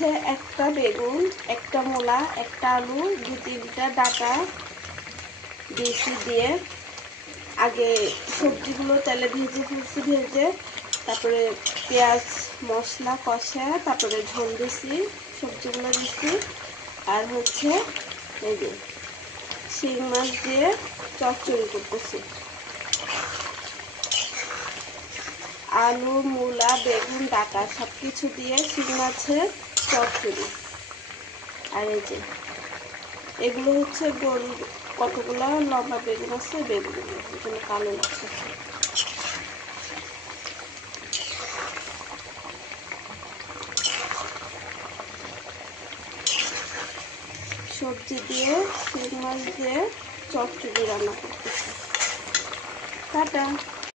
হচ্ছে একটা বেগুন, একটা মূলা, একটা আলু, 2-3টা ডাঁটা দিয়েছি। দিয়ে আগে সবজিগুলো তেলে ভেজে ফেলছি, তারপরে পেঁয়াজ মশলা কষা, তারপরে ঝোল দিছি, সবজিগুলো দিছি। আর হচ্ছে এই যে শিং মাছ দিয়ে চচ্চড়ি করতেছি। আলু, মূলা, বেগুন, ডাঁটা সবকিছু দিয়ে শিং মাছের চচ্চড়ি। আর এই যে এগুলো হচ্ছে কতগুলো লম্বা বেগুন আছে, বেগুনগুলো এখানে কালো লাগছে। সবজি দিয়ে শিং মাছ দিয়ে চচ্চড়ি রান্না করতেছি। টাটা।